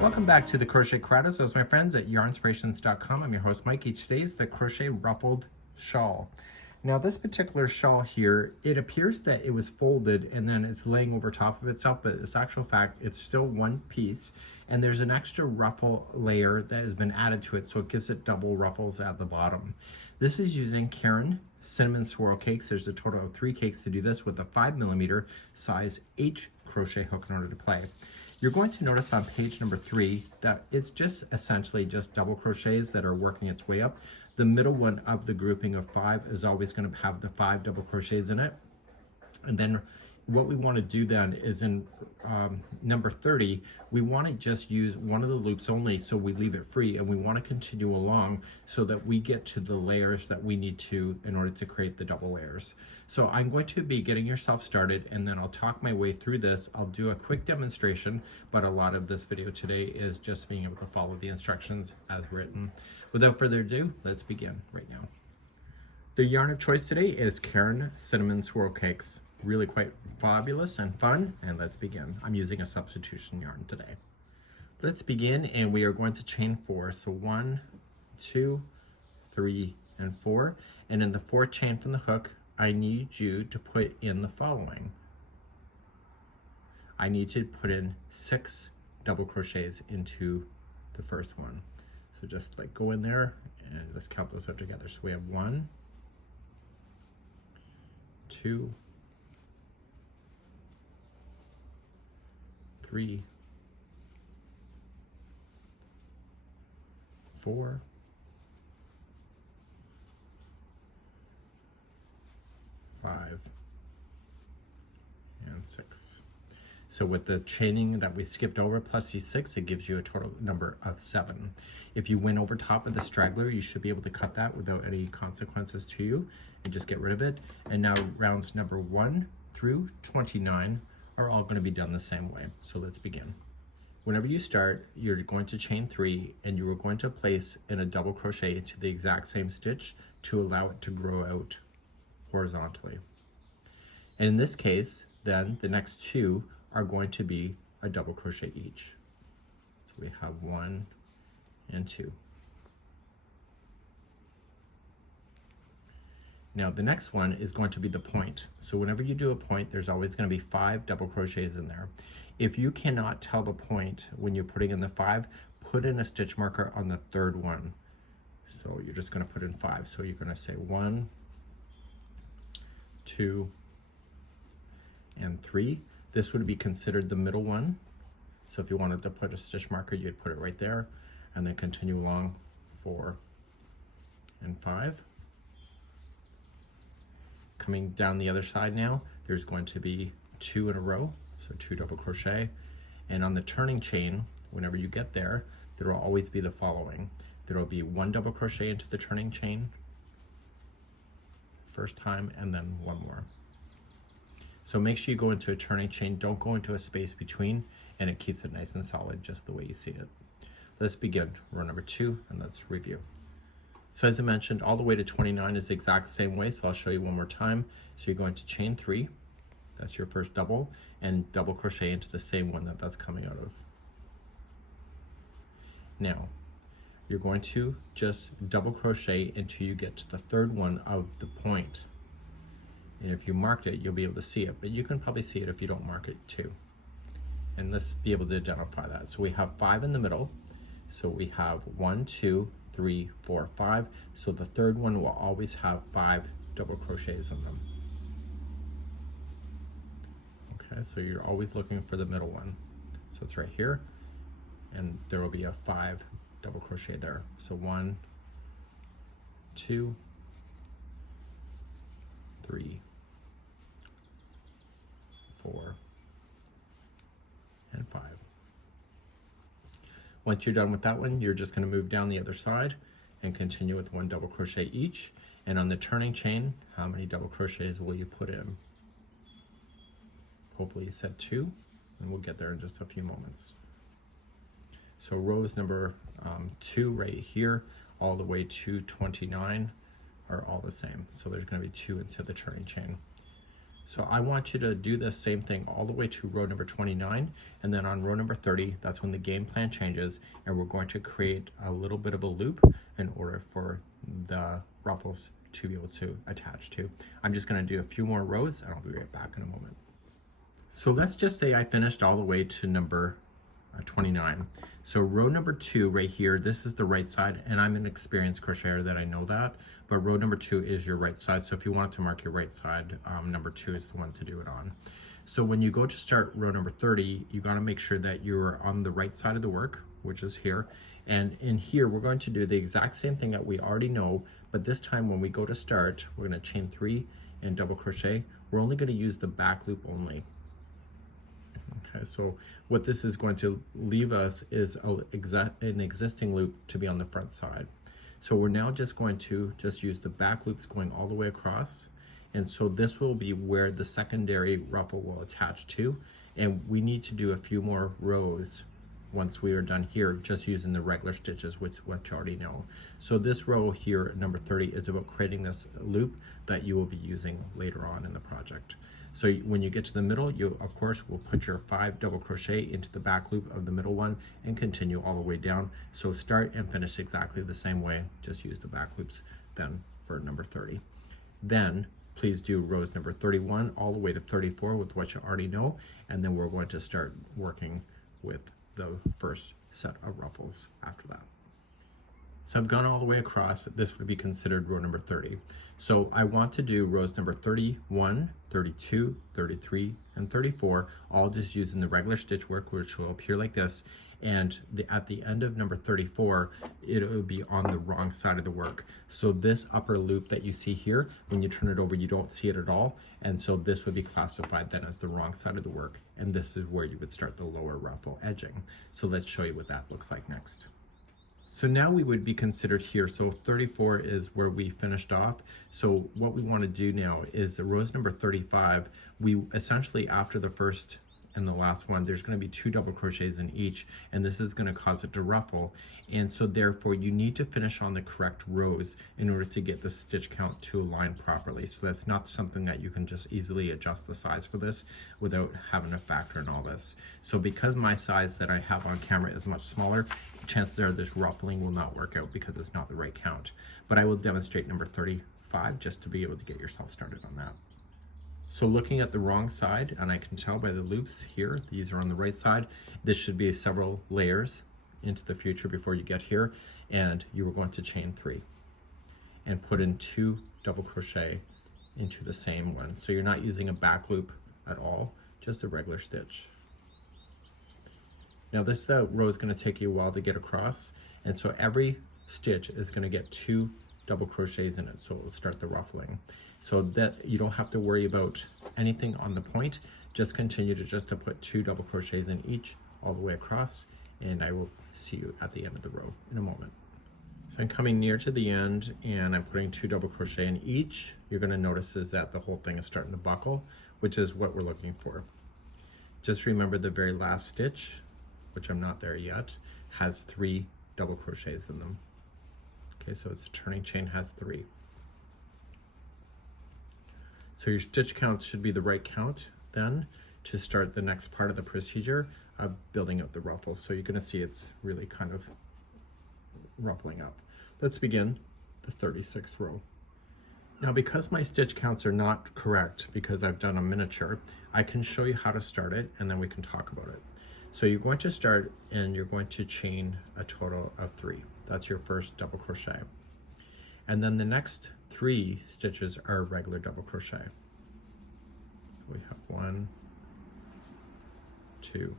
Welcome back to the Crochet Karate. So, my friends at yarnspirations.com. I'm your host Mikey. Today is the Crochet Ruffled Shawl. Now this particular shawl here, it appears that it was folded and then it's laying over top of itself, but it's actual fact, it's still one piece, and there's an extra ruffle layer that has been added to it, so it gives it double ruffles at the bottom. This is using Caron Cinnamon Swirl cakes. There's a total of 3 cakes to do this with a 5mm size H crochet hook in order to play. You're going to notice on page number 3 that it's just essentially just double crochets that are working its way up. The middle one of the grouping of 5 is always going to have the 5 double crochets in it. And then what we want to do then is in number 30, we want to just use one of the loops only, so we leave it free, and we want to continue along so that we get to the layers that we need to in order to create the double layers. So I'm going to be getting yourself started, and then I'll talk my way through this. I'll do a quick demonstration, but a lot of this video today is just being able to follow the instructions as written. Without further ado, let's begin right now. The yarn of choice today is Caron Cinnamon Swirl Cakes. Really quite fabulous and fun, and let's begin. I'm using a substitution yarn today. Let's begin, and we are going to chain 4. So 1, 2, 3, and 4. And in the 4th chain from the hook, I need you to put in the following. I need to put in 6 double crochets into the first one. So just like go in there and let's count those out together. So we have 1, 2, 3, 4, 5, and 6. So with the chaining that we skipped over plus these 6, it gives you a total number of 7. If you went over top of the straggler, you should be able to cut that without any consequences to you and just get rid of it. And now rounds number 1 through 29 are all going to be done the same way. So let's begin. Whenever you start, you're going to chain 3, and you are going to place in a double crochet into the exact same stitch to allow it to grow out horizontally. And in this case, then the next 2 are going to be a double crochet each. So we have 1 and 2. Now the next one is going to be the point. So whenever you do a point, there's always going to be 5 double crochets in there. If you cannot tell the point when you're putting in the 5, put in a stitch marker on the 3rd one. So you're just going to put in 5. So you're going to say 1, 2, and 3. This would be considered the middle one. So if you wanted to put a stitch marker, you'd put it right there, and then continue along 4 and 5. Coming down the other side now, there's going to be 2 in a row, so 2 double crochet. And on the turning chain, whenever you get there, there will always be the following. There will be 1 double crochet into the turning chain, first time, and then 1 more. So make sure you go into a turning chain, don't go into a space between, and it keeps it nice and solid just the way you see it. Let's begin row number 2, and let's review. So as I mentioned, all the way to 29 is the exact same way, so I'll show you one more time. So you're going to chain 3, that's your first double, and double crochet into the same one that's coming out of. Now, you're going to just double crochet until you get to the 3rd one of the point. And if you marked it, you'll be able to see it, but you can probably see it if you don't mark it too. And let's be able to identify that. So we have 5 in the middle. So we have 1, 2, 3, 4, 5. So the 3rd one will always have 5 double crochets in them. Okay, so you're always looking for the middle one. So it's right here, and there will be a 5 double crochet there. So 1, 2, 3, 4, and 5. Once you're done with that one, you're just going to move down the other side and continue with 1 double crochet each. And on the turning chain, how many double crochets will you put in? Hopefully you said 2, and we'll get there in just a few moments. So rows number 2 right here, all the way to 29 are all the same. So there's going to be 2 into the turning chain. So I want you to do the same thing all the way to row number 29, and then on row number 30, that's when the game plan changes, and we're going to create a little bit of a loop in order for the ruffles to be able to attach to. I'm just going to do a few more rows, and I'll be right back in a moment. So let's just say I finished all the way to number 29. So row number 2 right here, this is the right side, and I'm an experienced crocheter that I know that, but row number 2 is your right side. So if you want to mark your right side, number 2 is the one to do it on. So when you go to start row number 30, you got to make sure that you're on the right side of the work, which is here. And in here, we're going to do the exact same thing that we already know, but this time when we go to start, we're going to chain 3 and double crochet. We're only going to use the back loop only. Okay, so what this is going to leave us is an existing loop to be on the front side. So we're now just going to use the back loops going all the way across. And so this will be where the secondary ruffle will attach to. And we need to do a few more rows once we are done here, just using the regular stitches, which what you already know. So this row here, number 30, is about creating this loop that you will be using later on in the project. So when you get to the middle, you of course will put your 5 double crochet into the back loop of the middle one and continue all the way down. So start and finish exactly the same way, just use the back loops then for number 30. Then please do rows number 31 all the way to 34 with what you already know, and then we're going to start working with the first set of ruffles after that. So I've gone all the way across. This would be considered row number 30. So I want to do rows number 31, 32, 33, and 34, all just using the regular stitch work, which will appear like this. And at the end of number 34, it will be on the wrong side of the work. So this upper loop that you see here, when you turn it over, you don't see it at all. And so this would be classified then as the wrong side of the work. And this is where you would start the lower ruffle edging. So let's show you what that looks like next. So now we would be considered here. So 34 is where we finished off. So what we want to do now is the rows number 35, we essentially after the first and the last one, there's going to be 2 double crochets in each, and this is going to cause it to ruffle. And so therefore you need to finish on the correct rows in order to get the stitch count to align properly. So that's not something that you can just easily adjust the size for this without having to factor in all this. So because my size that I have on camera is much smaller, chances are this ruffling will not work out because it's not the right count. But I will demonstrate number 35 just to be able to get yourself started on that. So looking at the wrong side, and I can tell by the loops here, these are on the right side, this should be several layers into the future before you get here, and you are going to chain 3 and put in 2 double crochet into the same one. So you're not using a back loop at all, just a regular stitch. Now this row is going to take you a while to get across, and so every stitch is going to get 2 double crochets in it, so it will start the ruffling. So that you don't have to worry about anything on the point, just continue to put 2 double crochets in each all the way across, and I will see you at the end of the row in a moment. So I'm coming near to the end and I'm putting 2 double crochet in each. You're going to notice is that the whole thing is starting to buckle, which is what we're looking for. Just remember the very last stitch, which I'm not there yet, has 3 double crochets in them. Okay, so it's a turning chain has 3. So your stitch counts should be the right count then to start the next part of the procedure of building out the ruffles. So you're going to see it's really kind of ruffling up. Let's begin the 36th row. Now because my stitch counts are not correct because I've done a miniature, I can show you how to start it and then we can talk about it. So you're going to start and you're going to chain a total of 3. That's your first double crochet. And then the next 3 stitches are regular double crochet. We have 1, 2,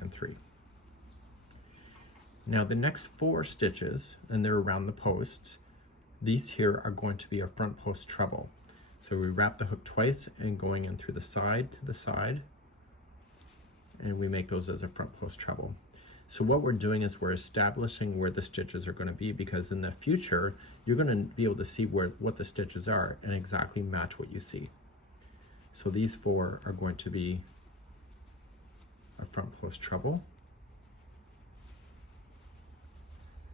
and 3. Now the next 4 stitches, and they're around the posts, these here are going to be a front post treble. So we wrap the hook twice and going in through the side to the side, and we make those as a front post treble. So what we're doing is we're establishing where the stitches are going to be, because in the future you're going to be able to see what the stitches are and exactly match what you see. So these 4 are going to be a front post treble,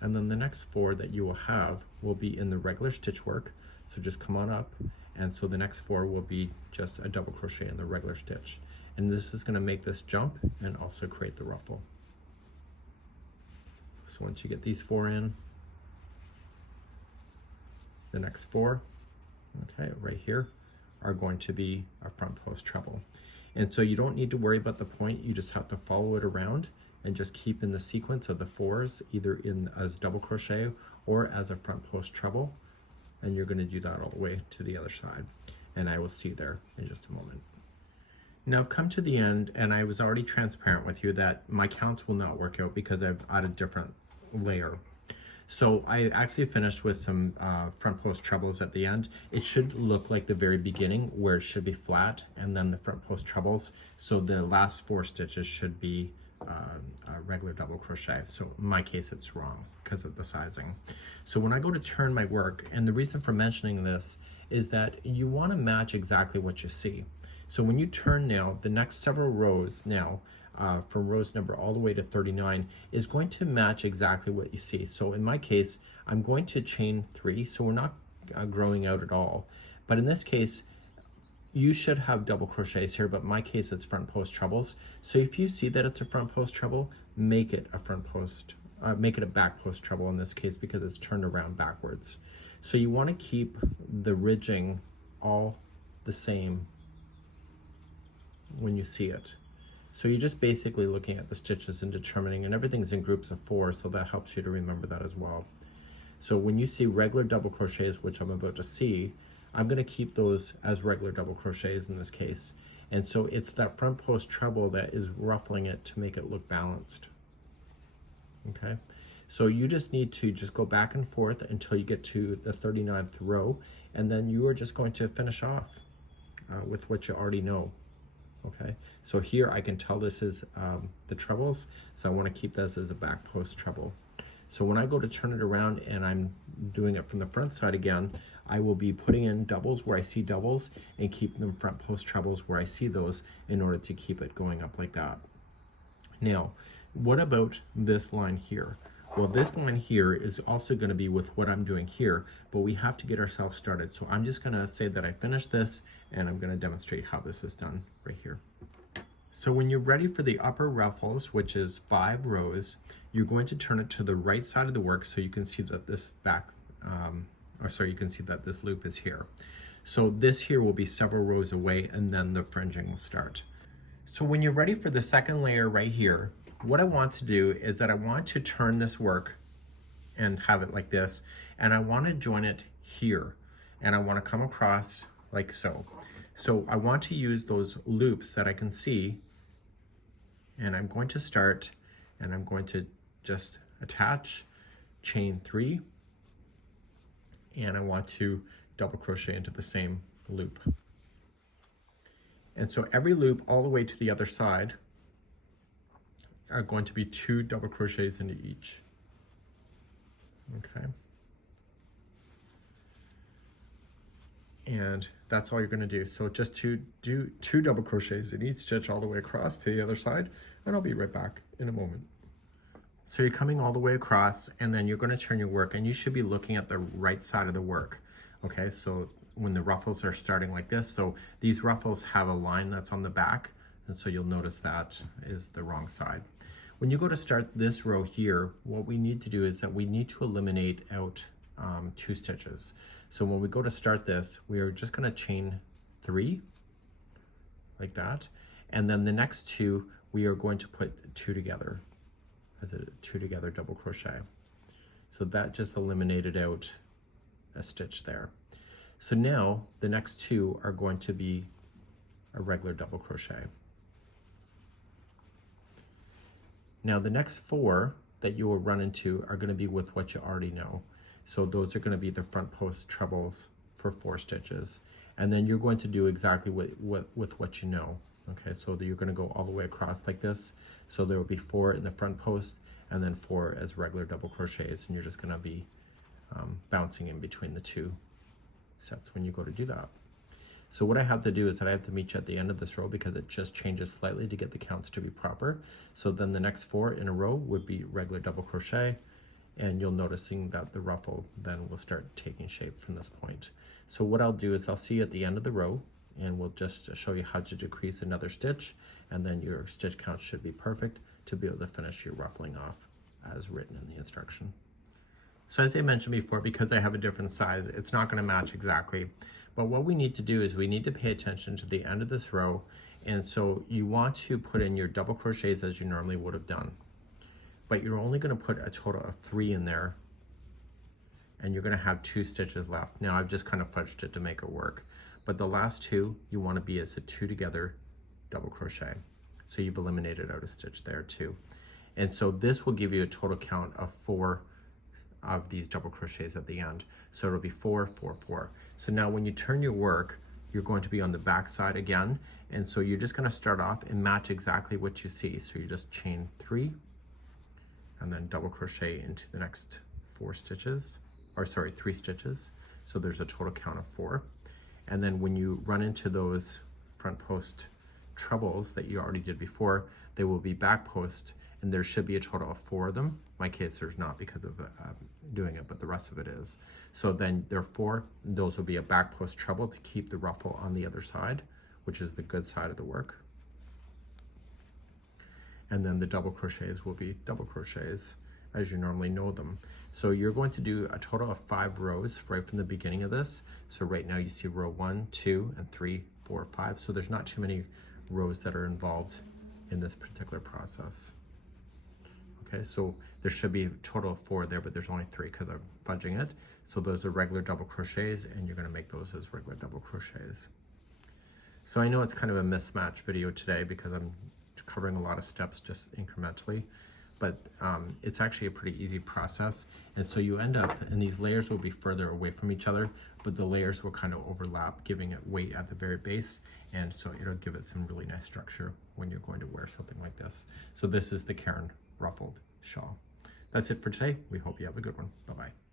and then the next 4 that you will have will be in the regular stitch work. So just come on up And so the next 4 will be just a double crochet in the regular stitch. And this is going to make this jump and also create the ruffle. So once you get these 4 in, the next 4, okay, right here, are going to be a front post treble. And so you don't need to worry about the point, you just have to follow it around and just keep in the sequence of the 4s, either in as double crochet or as a front post treble. And you're going to do that all the way to the other side. And I will see you there in just a moment. Now I've come to the end, and I was already transparent with you that my counts will not work out because I've added a different layer. So I actually finished with some front post trebles at the end. It should look like the very beginning where it should be flat and then the front post trebles. So the last 4 stitches should be a regular double crochet. So in my case, it's wrong because of the sizing. So when I go to turn my work, and the reason for mentioning this is that you want to match exactly what you see. So when you turn now, the next several rows now, from rows number all the way to 39 is going to match exactly what you see. So in my case, I'm going to chain 3, so we're not growing out at all. But in this case, you should have double crochets here, but in my case, it's front post trebles. So if you see that it's a front post treble, make it a front post, make it a back post treble in this case because it's turned around backwards. So you want to keep the ridging all the same when you see it. So you're just basically looking at the stitches and determining, and everything's in groups of 4, so that helps you to remember that as well. So when you see regular double crochets, which I'm about to see, I'm going to keep those as regular double crochets in this case. And so it's that front post treble that is ruffling it to make it look balanced. Okay, so you just need to just go back and forth until you get to the 39th row, and then you are just going to finish off with what you already know. Okay, so here I can tell this is the trebles, so I want to keep this as a back post treble. So when I go to turn it around and I'm doing it from the front side again, I will be putting in doubles where I see doubles and keep them front post trebles where I see those in order to keep it going up like that. Now, what about this line here? Well, this line here is also going to be with what I'm doing here, but we have to get ourselves started. So I'm just going to say that I finished this, and I'm going to demonstrate how this is done right here. So when you're ready for the upper ruffles, which is 5 rows, you're going to turn it to the right side of the work so you can see that this you can see that this loop is here. So this here will be several rows away, and then the fringing will start. So when you're ready for the second layer right here, what I want to do is that I want to turn this work and have it like this, and I want to join it here, and I want to come across like so. So I want to use those loops that I can see, and I'm going to start, and I'm going to just attach, chain 3, and I want to double crochet into the same loop. And so every loop all the way to the other side are going to be 2 double crochets into each. Okay. And that's all you're going to do. So just to do 2 double crochets in each stitch all the way across to the other side, and I'll be right back in a moment. So you're coming all the way across, and then you're going to turn your work, and you should be looking at the right side of the work. Okay, so when the ruffles are starting like this, so these ruffles have a line that's on the back, and so you'll notice that is the wrong side. When you go to start this row here, what we need to do is that we need to eliminate out 2 stitches. So when we go to start this, we are just going to chain 3 like that, and then the next 2 we are going to put 2 together as a 2 together double crochet. So that just eliminated out a stitch there. So now the next 2 are going to be a regular double crochet. Now the next 4 that you will run into are going to be with what you already know. So those are going to be the front post trebles for 4 stitches. And then you're going to do exactly with what you know. Okay, so you're going to go all the way across like this. So there will be 4 in the front post and then 4 as regular double crochets. And you're just going to be bouncing in between the 2 sets when you go to do that. So what I have to do is that I have to meet you at the end of this row because it just changes slightly to get the counts to be proper. So then the next 4 in a row would be regular double crochet, and you'll noticing that the ruffle then will start taking shape from this point. So what I'll do is I'll see you at the end of the row, and we'll just show you how to decrease another stitch, and then your stitch count should be perfect to be able to finish your ruffling off as written in the instruction. So as I mentioned before, because I have a different size, it's not going to match exactly. But what we need to do is we need to pay attention to the end of this row. And so you want to put in your double crochets as you normally would have done. But you're only going to put a total of 3 in there. And you're going to have 2 stitches left. Now I've just kind of fudged it to make it work. But the last 2, you want to be as a 2 together double crochet. So you've eliminated out a stitch there too. And so this will give you a total count of 4 of these double crochets at the end. So it'll be 4, 4, 4. So now when you turn your work, you're going to be on the back side again. And so you're just going to start off and match exactly what you see. So you just chain 3 and then double crochet into the next 4 stitches, or sorry, 3 stitches. So there's a total count of 4. And then when you run into those front post trebles that you already did before, they will be back post, and there should be a total of 4 of them. In my case, there's not because of doing it, but the rest of it is. So then there are 4, those will be a back post treble to keep the ruffle on the other side, which is the good side of the work. And then the double crochets will be double crochets as you normally know them. So you're going to do a total of 5 rows right from the beginning of this. So right now you see row 1, 2, and 3, 4, 5. So there's not too many rows that are involved in this particular process. Okay, so there should be a total of 4 there, but there's only 3 because I'm fudging it. So those are regular double crochets, and you're going to make those as regular double crochets. So I know it's kind of a mismatched video today because I'm covering a lot of steps just incrementally, but it's actually a pretty easy process. And so you end up, and these layers will be further away from each other, but the layers will kind of overlap, giving it weight at the very base. And so it'll give it some really nice structure when you're going to wear something like this. So this is the Caron Ruffled Shawl. That's it for today. We hope you have a good one. Bye-bye.